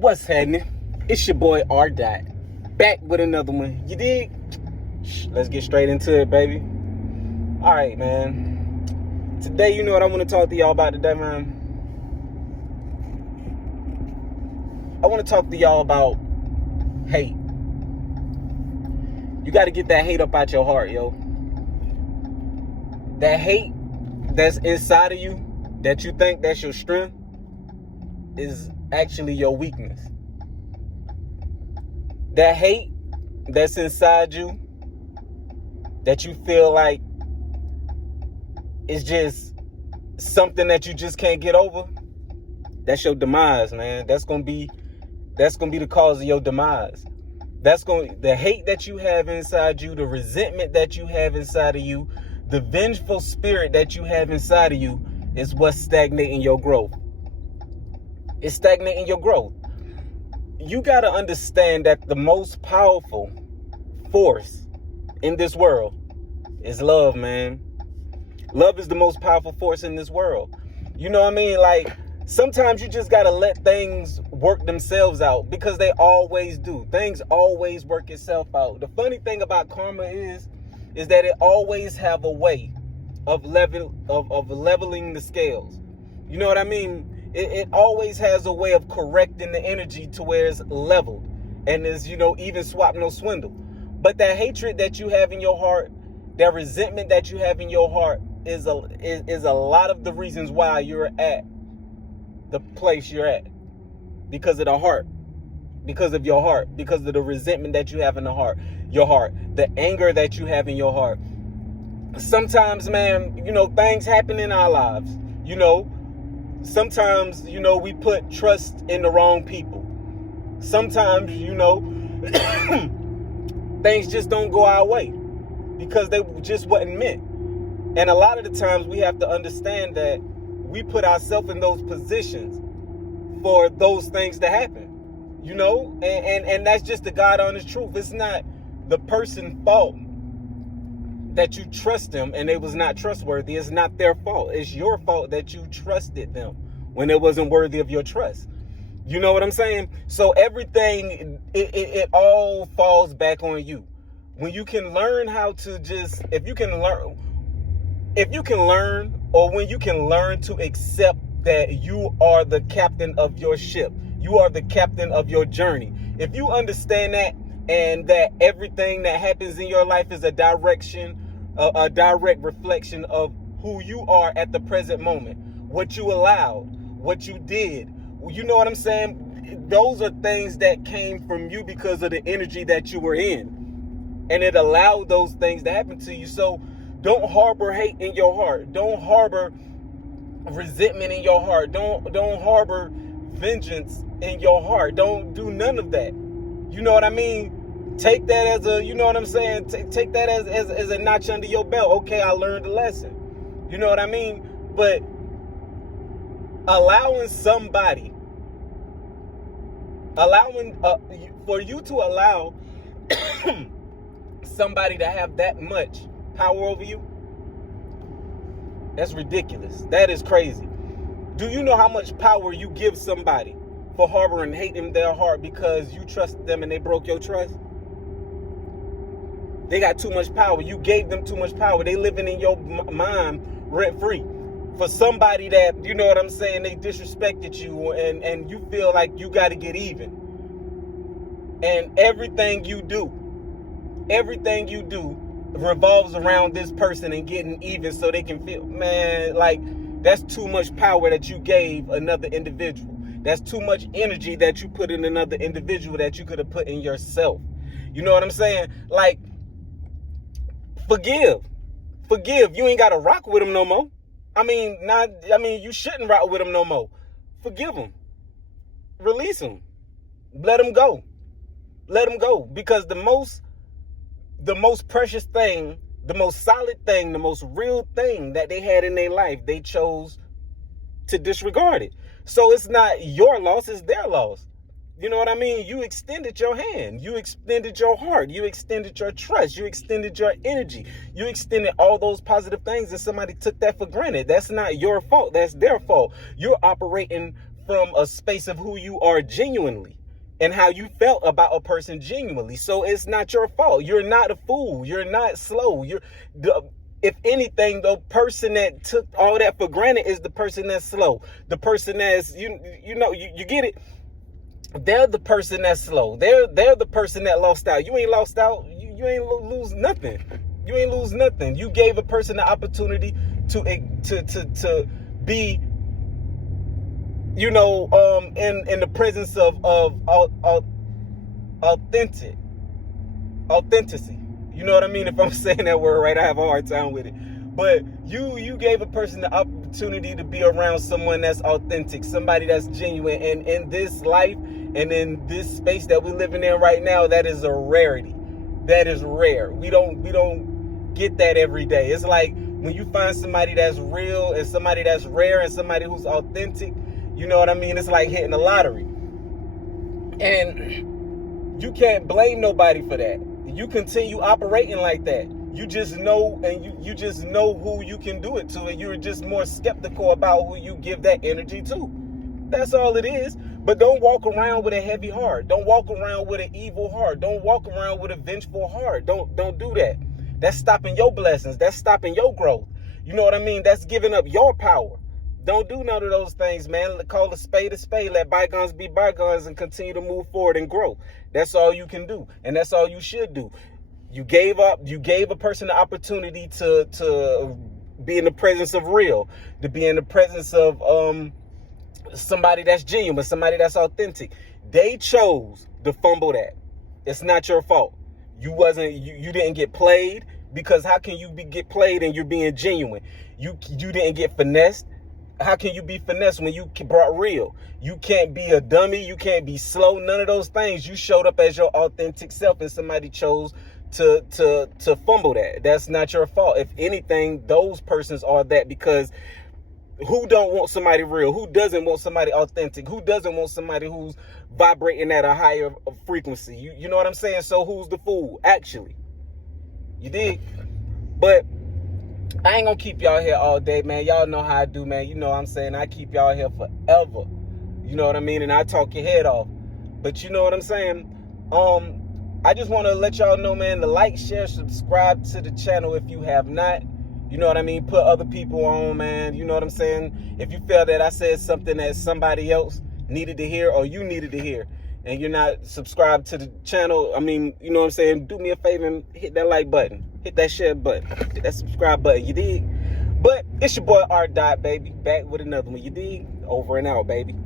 What's happening? It's your boy R. Dot, back with another one. You dig? Let's get straight into it, baby. All right, man. Today, you know what I want to talk to y'all about today, man? I want to talk to y'all about hate. You got to get that hate up out your heart, yo. That hate that's inside of you, that you think that's your strength, is actually your weakness. That hate that's inside you, that you feel like is just something that you just can't get over, that's your demise, man. That's gonna be the cause of your demise. The hate that you have inside you, the resentment that you have inside of you, the vengeful spirit that you have inside of you is what's stagnating your growth. It's stagnating your growth. You got to understand that the most powerful force in this world is love, man. Love is the most powerful force in this world. You know what I mean? Like, sometimes you just got to let things work themselves out, because they always do. Things always work itself out. The funny thing about karma is that it always have a way of leveling the scales. You know what I mean? It always has a way of correcting the energy to where it's leveled and is, even swap, no swindle. But that hatred that you have in your heart, that resentment that you have in your heart is a lot of the reasons why you're at the place you're at. Because of the heart. Because of your heart. Because of the resentment that you have in your heart. The anger that you have in your heart. Sometimes, man, things happen in our lives. Sometimes, we put trust in the wrong people. Sometimes, things just don't go our way because they just wasn't meant. And a lot of the times we have to understand that we put ourselves in those positions for those things to happen, and that's just the God honest truth. It's not the person's fault that you trust them and they was not trustworthy. It's not their fault. It's your fault that you trusted them when it wasn't worthy of your trust. You know what I'm saying? So everything, it all falls back on you. When you can learn how to just, when you can learn to accept that you are the captain of your ship, you are the captain of your journey. If you understand that, and that everything that happens in your life is a direct reflection of who you are at the present moment. What you allowed, what you did. You know what I'm saying? Those are things that came from you because of the energy that you were in. And it allowed those things to happen to you. So don't harbor hate in your heart. Don't harbor resentment in your heart. Don't harbor vengeance in your heart. Don't do none of that. You know what I mean? Take that as a, you know what I'm saying? Take that as a notch under your belt. Okay, I learned a lesson. You know what I mean? But allowing for you to allow somebody to have that much power over you, that's ridiculous. That is crazy. Do you know how much power you give somebody for harboring hate in their heart because you trusted them and they broke your trust? They got too much power. You gave them too much power. They living in your mind rent free. For somebody that, you know what I'm saying, they disrespected you and you feel like you got to get even. And everything you do revolves around this person and getting even so they can feel, man, like that's too much power that you gave another individual. That's too much energy that you put in another individual that you could have put in yourself. You know what I'm saying? Like, Forgive. You ain't got to rock with them no more. You shouldn't rock with them no more. Forgive them. Release them. Let them go. Because the most precious thing, the most solid thing, the most real thing that they had in their life, they chose to disregard it. So it's not your loss, it's their loss. You know what I mean? You extended your hand. You extended your heart. You extended your trust. You extended your energy. You extended all those positive things, and somebody took that for granted. That's not your fault. That's their fault. You're operating from a space of who you are genuinely and how you felt about a person genuinely. So it's not your fault. You're not a fool. You're not slow. If anything, the person that took all that for granted is the person that's slow. The person that's, you get it? They're the person that's slow. They're the person that lost out. You ain't lost out. You ain't lose nothing. You ain't lose nothing. You gave a person the opportunity to be, in the presence of authenticity. You know what I mean? If I'm saying that word right, I have a hard time with it. But you gave a person the opportunity to be around someone that's authentic, somebody that's genuine. And in this life and in this space that we're living in right now, that is a rarity. That is rare. We don't get that every day. It's like when you find somebody that's real and somebody that's rare and somebody who's authentic, you know what I mean? It's like hitting the lottery. And you can't blame nobody for that. You continue operating like that. You just know, and you just know who you can do it to, and you're just more skeptical about who you give that energy to. That's all it is. But don't walk around with a heavy heart. Don't walk around with an evil heart. Don't walk around with a vengeful heart. Don't do that. That's stopping your blessings. That's stopping your growth. You know what I mean? That's giving up your power. Don't do none of those things, man. Call a spade a spade. Let bygones be bygones and continue to move forward and grow. That's all you can do. And that's all you should do. You gave a person the opportunity to be in the presence of real, to be in the presence of somebody that's genuine, somebody that's authentic. They chose to fumble that. It's not your fault. You didn't get played, because how can you get played and you're being genuine? You didn't get finessed. How can you be finessed when you brought real? You can't be a dummy. You can't be slow. None of those things. You showed up as your authentic self, and somebody chose to fumble that. That's not your fault. If anything, those persons are that, because who don't want somebody real? Who doesn't want somebody authentic? Who doesn't want somebody who's vibrating at a higher frequency? You know what I'm saying? So who's the fool, actually? You dig? But I ain't gonna keep y'all here all day, man. Y'all know how I do, man. You know what I'm saying? I keep y'all here forever. You know what I mean? And I talk your head off. But you know what I'm saying? I just want to let y'all know, man, to like, share, subscribe to the channel if you have not. You know what I mean? Put other people on, man. You know what I'm saying? If you feel that I said something that somebody else needed to hear, or you needed to hear, and you're not subscribed to the channel, I mean, you know what I'm saying? Do me a favor and hit that like button. Hit that share button. Hit that subscribe button. You dig? But it's your boy R. Dot, baby. Back with another one. You dig? Over and out, baby.